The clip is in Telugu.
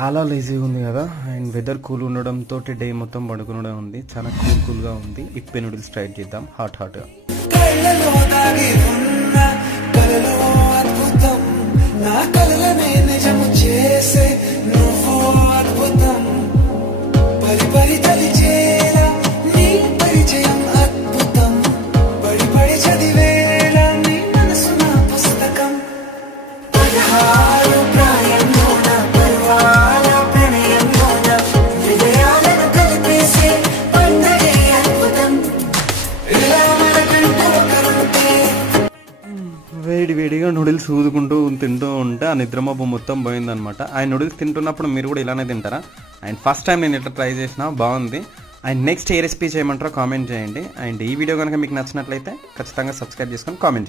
చాలా లేజీగా ఉంది కదా. అండ్ వెదర్ కూల్ ఉండడంతో డే మొత్తం పడుకునడం ఉంది. చాలా కూల్గా ఉంది. ఇప్పే నూడిల్స్ ట్రై చేద్దాం హాట్గా. వేడివేడిగా నూడిల్స్ ఊదుకుంటూ తింటూ ఉంటే ఆ నిద్రమబ్బు మొత్తం పోయిందనమాట. ఆ నూడిల్స్ తింటున్నప్పుడు మీరు కూడా ఇలానే తింటారా? అండ్ ఫస్ట్ టైం నేను ఇట్లా ట్రై చేసిన బాగుంది. అండ్ నెక్స్ట్ ఏ రెసిపీ చేయమంటారో కామెంట్ చేయండి. అండ్ ఈ వీడియో కనుక మీకు నచ్చినట్లయితే ఖచ్చితంగా సబ్స్క్రైబ్ చేసుకొని కామెంట్ చేయండి.